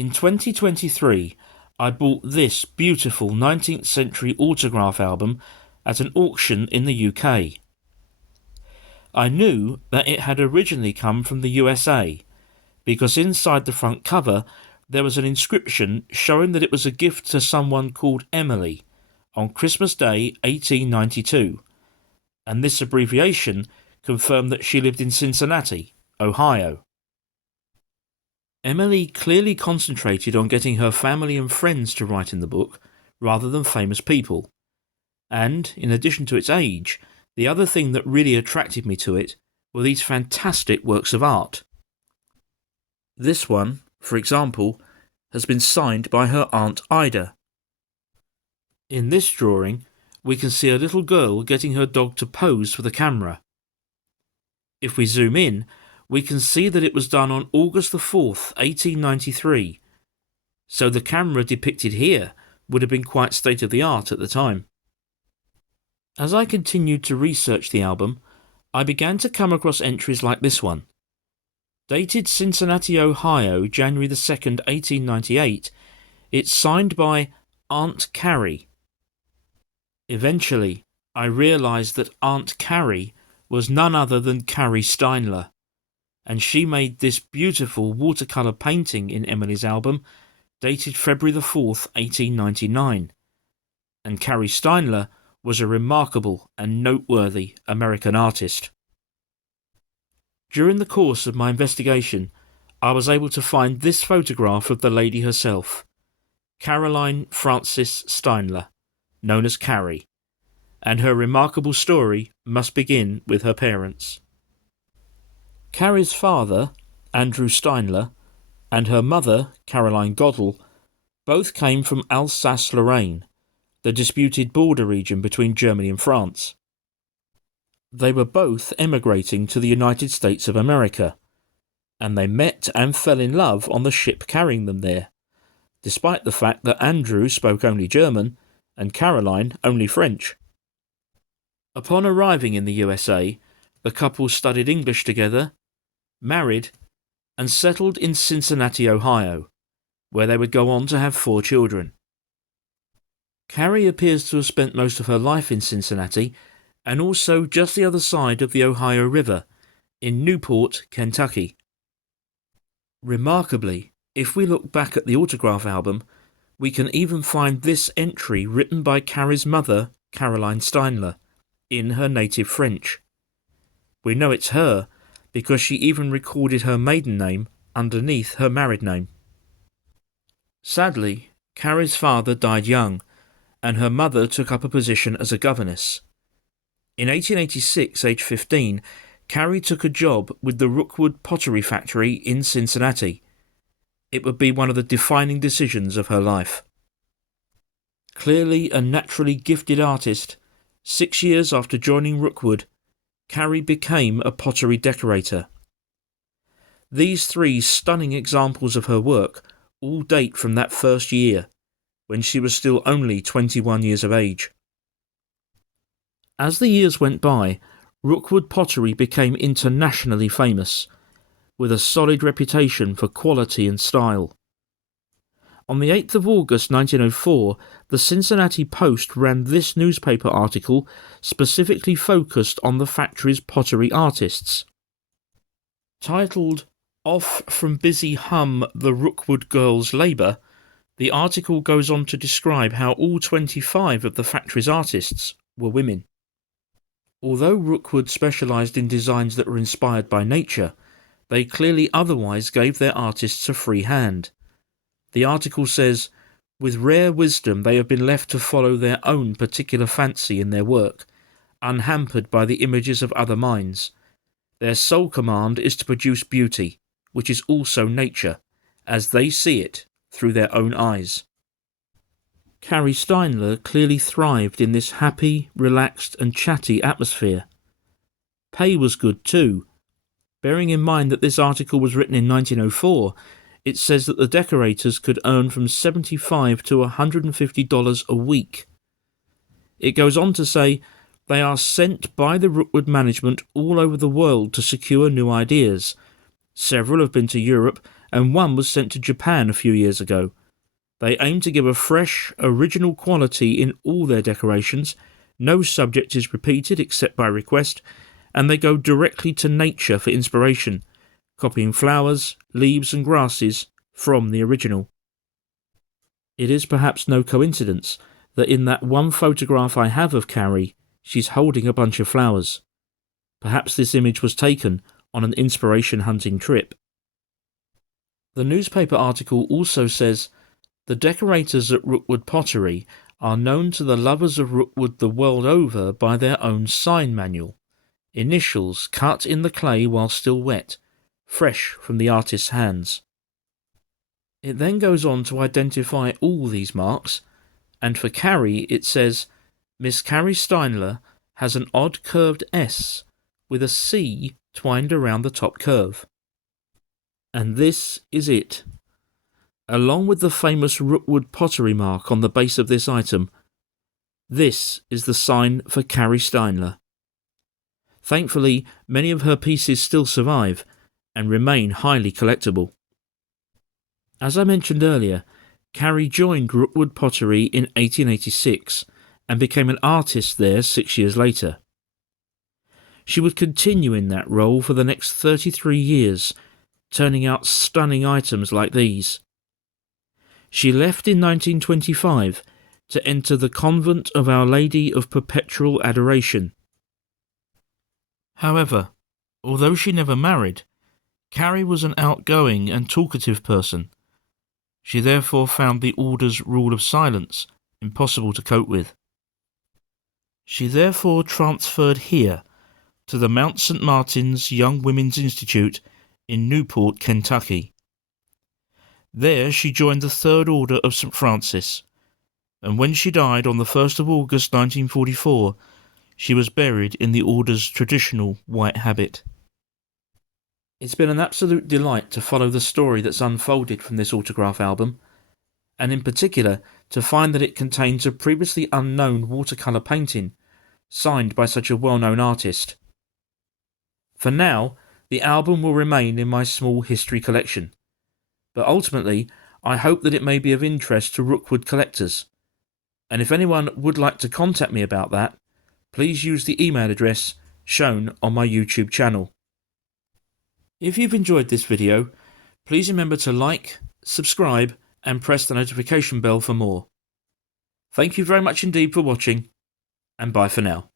In 2023, I bought this beautiful 19th century autograph album at an auction in the UK. I knew that it had originally come from the USA, because inside the front cover there was an inscription showing that it was a gift to someone called Emily on Christmas Day 1892, and this abbreviation confirmed that she lived in Cincinnati, Ohio. Emily clearly concentrated on getting her family and friends to write in the book rather than famous people, and, in addition to its age, the other thing that really attracted me to it were these fantastic works of art. This one, for example, has been signed by her Aunt Ida. In this drawing, we can see a little girl getting her dog to pose for the camera. If we zoom in, we can see that it was done on August the 4th, 1893, so the camera depicted here would have been quite state-of-the-art at the time. As I continued to research the album, I began to come across entries like this one. Dated Cincinnati, Ohio, January the 2nd, 1898, it's signed by Aunt Carrie. Eventually, I realised that Aunt Carrie was none other than Carrie Steinle, and she made this beautiful watercolour painting in Emily's album, dated February the 4th, 1899. And Carrie Steinle was a remarkable and noteworthy American artist. During the course of my investigation, I was able to find this photograph of the lady herself, Caroline Frances Steinle, known as Carrie, and her remarkable story must begin with her parents. Carrie's father, Andrew Steinle, and her mother, Caroline Goddell, both came from Alsace-Lorraine, the disputed border region between Germany and France. They were both emigrating to the United States of America, and they met and fell in love on the ship carrying them there, despite the fact that Andrew spoke only German and Caroline only French. Upon arriving in the USA, the couple studied English together, married, and settled in Cincinnati, Ohio, where they would go on to have 4 children. Carrie appears to have spent most of her life in Cincinnati and also just the other side of the Ohio River, in Newport, Kentucky. Remarkably, if we look back at the autograph album, we can even find this entry written by Carrie's mother, Caroline Steinle, in her native French. We know it's her because she even recorded her maiden name underneath her married name. Sadly, Carrie's father died young, and her mother took up a position as a governess. In 1886, aged 15, Carrie took a job with the Rookwood Pottery factory in Cincinnati. It would be one of the defining decisions of her life. Clearly a naturally gifted artist, 6 years after joining Rookwood, Carrie became a pottery decorator. These 3 stunning examples of her work all date from that first year, when she was still only 21 years of age. As the years went by, Rookwood Pottery became internationally famous, with a solid reputation for quality and style. On the 8th of August 1904, the Cincinnati Post ran this newspaper article specifically focused on the factory's pottery artists. Titled, "Off from Busy Hum the Rookwood Girls' Labour," the article goes on to describe how all 25 of the factory's artists were women. Although Rookwood specialised in designs that were inspired by nature, they clearly otherwise gave their artists a free hand. The article says, "With rare wisdom they have been left to follow their own particular fancy in their work, unhampered by the images of other minds. Their sole command is to produce beauty, which is also nature, as they see it through their own eyes." Carrie Steinle clearly thrived in this happy, relaxed and chatty atmosphere. Pay was good too. Bearing in mind that this article was written in 1904, it says that the decorators could earn from $75 to $150 a week. It goes on to say, "They are sent by the Rookwood management all over the world to secure new ideas. Several have been to Europe and one was sent to Japan a few years ago. They aim to give a fresh, original quality in all their decorations. No subject is repeated except by request, and they go directly to nature for inspiration, copying flowers, leaves and grasses from the original. It is perhaps no coincidence that in that one photograph I have of Carrie, she's holding a bunch of flowers. Perhaps this image was taken on an inspiration hunting trip. The newspaper article also says, "The decorators at Rookwood Pottery are known to the lovers of Rookwood the world over by their own sign manual, initials cut in the clay while still wet, fresh from the artist's hands." It then goes on to identify all these marks, and for Carrie it says, "Miss Carrie Steinle has an odd curved S with a C twined around the top curve." And this is it. Along with the famous Rookwood Pottery mark on the base of this item, this is the sign for Carrie Steinle. Thankfully, many of her pieces still survive and remain highly collectible. As I mentioned earlier, Carrie joined Rookwood Pottery in 1886 and became an artist there 6 years later. She would continue in that role for the next 33 years, turning out stunning items like these. She left in 1925 to enter the Convent of Our Lady of Perpetual Adoration. However, although she never married, Carrie was an outgoing and talkative person. She therefore found the order's rule of silence impossible to cope with. She therefore transferred here to the Mount St. Martin's Young Women's Institute in Newport, Kentucky. There she joined the Third Order of St. Francis, and when she died on the 1st of August 1944, she was buried in the Order's traditional white habit. It's been an absolute delight to follow the story that's unfolded from this autograph album, and in particular to find that it contains a previously unknown watercolour painting, signed by such a well-known artist. For now, the album will remain in my small history collection, but ultimately I hope that it may be of interest to Rookwood collectors, and if anyone would like to contact me about that, please use the email address shown on my YouTube channel. If you've enjoyed this video, please remember to like, subscribe and press the notification bell for more. Thank you very much indeed for watching, and bye for now.